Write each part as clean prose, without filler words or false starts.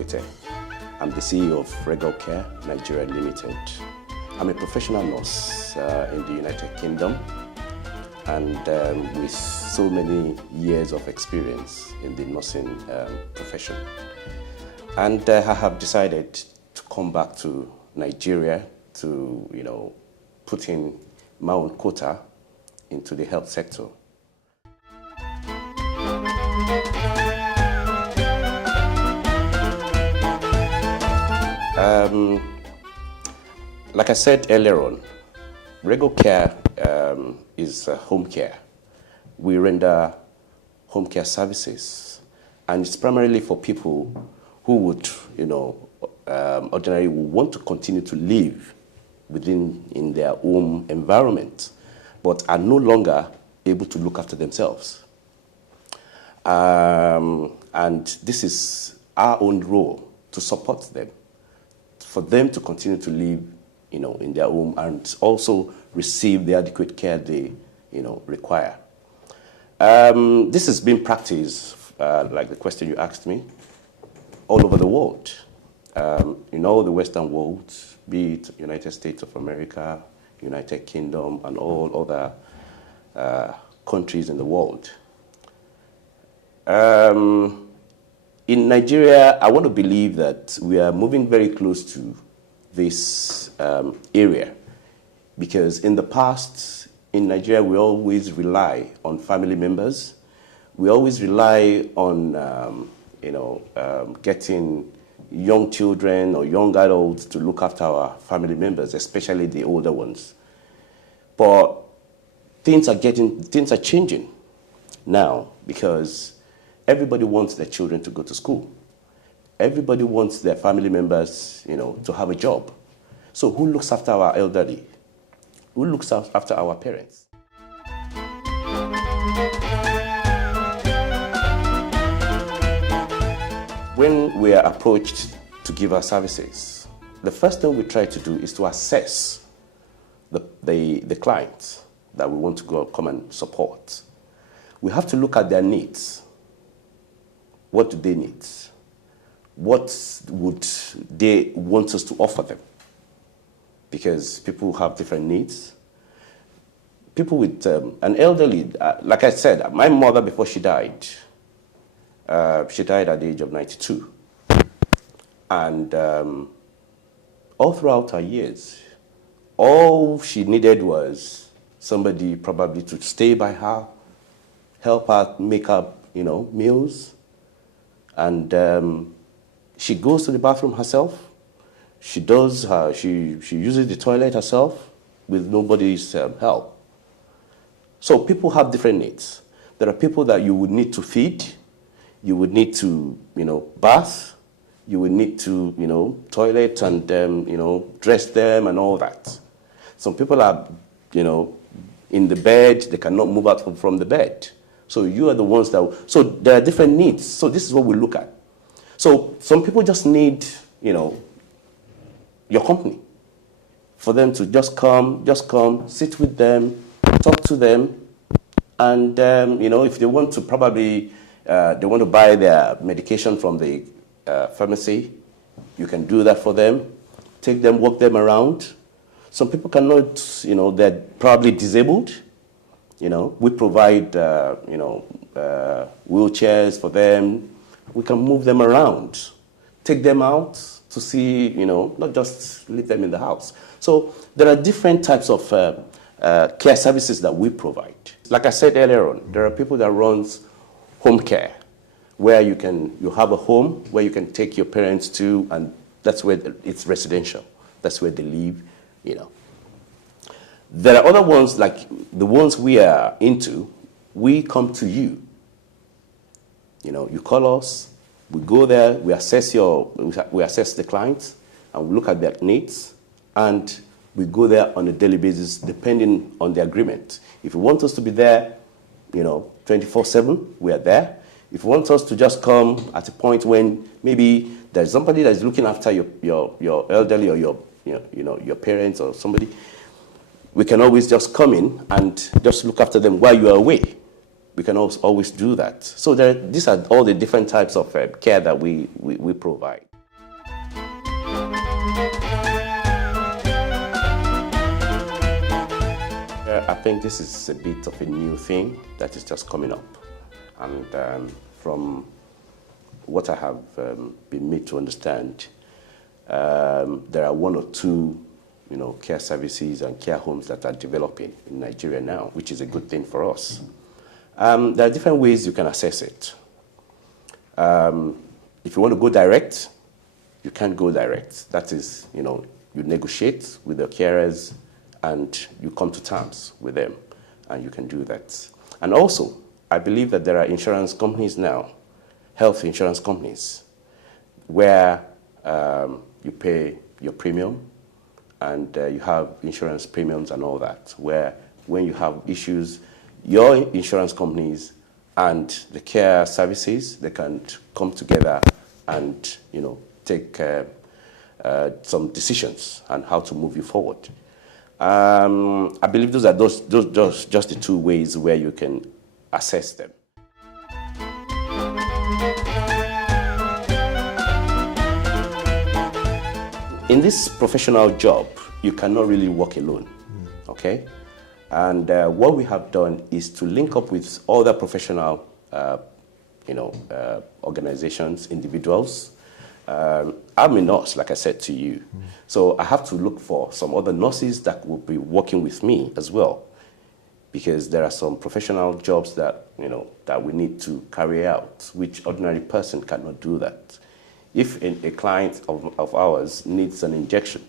Lapite. I'm the CEO of Regal Care Nigeria Ltd. I'm a professional nurse in the United Kingdom, and with so many years of experience in the nursing profession. And I have decided to come back to Nigeria to, put in my own quota into the health sector. Like I said earlier on, Regal Care is home care. We render home care services, and it's primarily for people who would, ordinarily want to continue to live in their home environment, but are no longer able to look after themselves. And this is our own role to support them, for them to continue to live, in their home and also receive the adequate care they, require. This has been practiced, like the question you asked me, all over the world. In all the Western world, be it United States of America, United Kingdom, and all other countries in the world. In Nigeria, I want to believe that we are moving very close to this area, because in the past, in Nigeria, we always rely on family members. We always rely on, getting young children or young adults to look after our family members, especially the older ones. But things are changing now, because everybody wants their children to go to school. Everybody wants their family members, to have a job. So who looks after our elderly? Who looks after our parents? When we are approached to give our services, the first thing we try to do is to assess the clients that we want to come and support. We have to look at their needs. What do they need? What would they want us to offer them? Because people have different needs. People with an elderly, like I said, my mother, before she died at the age of 92. And all throughout her years, all she needed was somebody probably to stay by her, help her make up, meals. And she goes to the bathroom herself. She uses the toilet herself with nobody's help. So people have different needs. There are people that you would need to feed, you would need to, bath, you would need to, toilet and, dress them and all that. Some people are, in the bed, they cannot move out from the bed. So you are the ones so there are different needs. So this is what we look at. So some people just need, your company, for them to just come, sit with them, talk to them, and, if they want to they want to buy their medication from the pharmacy, you can do that for them, take them, walk them around. Some people cannot, they're probably disabled. We provide, wheelchairs for them. We can move them around, take them out to see, not just leave them in the house. So there are different types of care services that we provide. Like I said earlier on, there are people that runs home care, where you have a home where you can take your parents to, and that's where it's residential. That's where they live, There are other ones, like the ones we are into. We come to you. You call us, we go there, we assess the clients, and we look at their needs, and we go there on a daily basis depending on the agreement. If you want us to be there, 24/7, we are there. If you want us to just come at a point when maybe there's somebody that's looking after your elderly or your parents or somebody, we can always just come in and just look after them while you are away. We can always do that. So these are all the different types of care that we provide. I think this is a bit of a new thing that is just coming up. And from what I have been made to understand, there are one or two care services and care homes that are developing in Nigeria now, which is a good thing for us. There are different ways you can assess it. If you want to go direct, you can't go direct. That is, you negotiate with the carers and you come to terms with them, and you can do that. And also, I believe that there are insurance companies now, health insurance companies, where you pay your premium and you have insurance premiums and all that, where when you have issues, your insurance companies and the care services, they can come together and take some decisions on how to move you forward. I believe those are just the two ways where you can assess them. In this professional job, you cannot really work alone, okay? And what we have done is to link up with other professional, organizations, individuals. I'm a nurse, like I said to you. So I have to look for some other nurses that will be working with me as well, because there are some professional jobs that, that we need to carry out, which ordinary person cannot do that. If a client of ours needs an injection,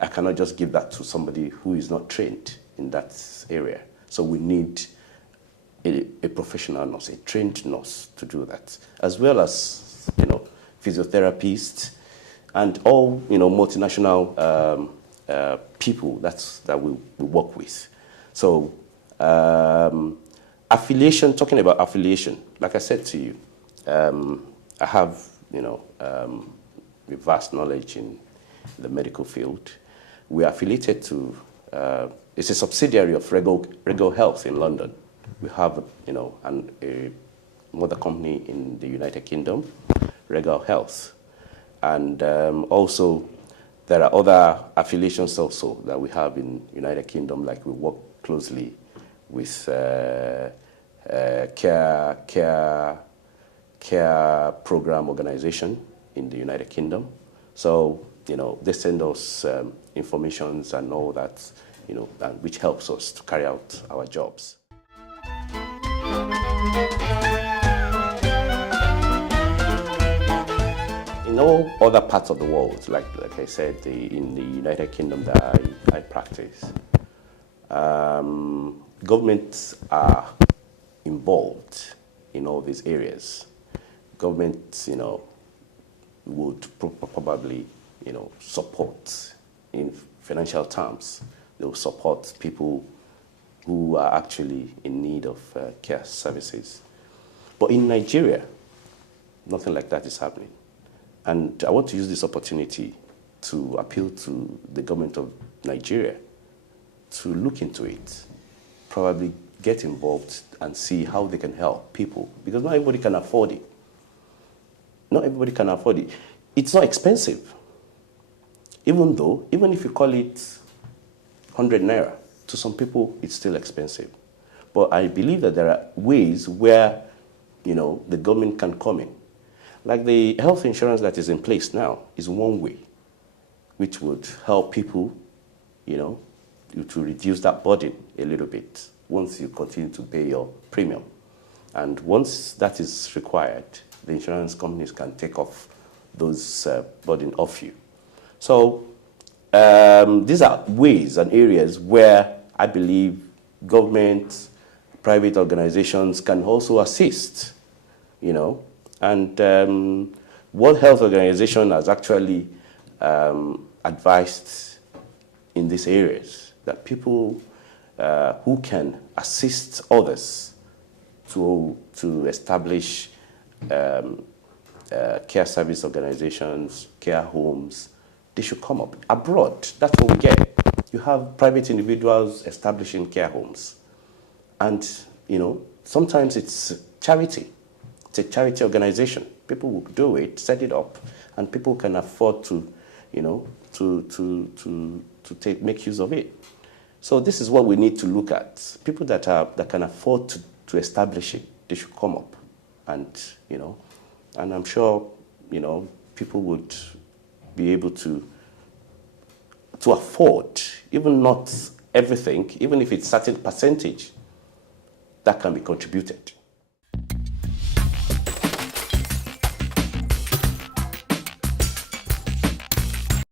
I cannot just give that to somebody who is not trained in that area. So we need a professional nurse, a trained nurse to do that, as well as, physiotherapists and all, multinational people that we work with. So affiliation, talking about affiliation, like I said to you, I have, a vast knowledge in the medical field. We are affiliated to, it's a subsidiary of Regal Health in London. We have, a mother company in the United Kingdom, Regal Health. And also, there are other affiliations also that we have in United Kingdom, like we work closely with care program organization in the United Kingdom. So, they send us informations and all that, and which helps us to carry out our jobs. In all other parts of the world, like I said, in the United Kingdom that I practice, governments are involved in all these areas. Governments, would probably, support in financial terms. They will support people who are actually in need of care services. But in Nigeria, nothing like that is happening. And I want to use this opportunity to appeal to the government of Nigeria to look into it, probably get involved and see how they can help people, because not everybody can afford it. Not everybody can afford it. It's not expensive. Even if you call it 100 naira, to some people it's still expensive. But I believe that there are ways where, the government can come in. Like the health insurance that is in place now is one way, which would help people, to reduce that burden a little bit once you continue to pay your premium. And once that is required, the insurance companies can take off those burden off you. So these are ways and areas where I believe government, private organizations can also assist, And World Health Organization has actually advised in these areas that people who can assist others to establish care service organizations, care homes, they should come up. Abroad, that's what we get. You have private individuals establishing care homes. And, sometimes it's charity. It's a charity organization. People will do it, set it up, and people can afford to, make use of it. So this is what we need to look at. People that can afford to establish it, they should come up, and and I'm sure people would be able to afford, even not everything, even if it's certain percentage that can be contributed.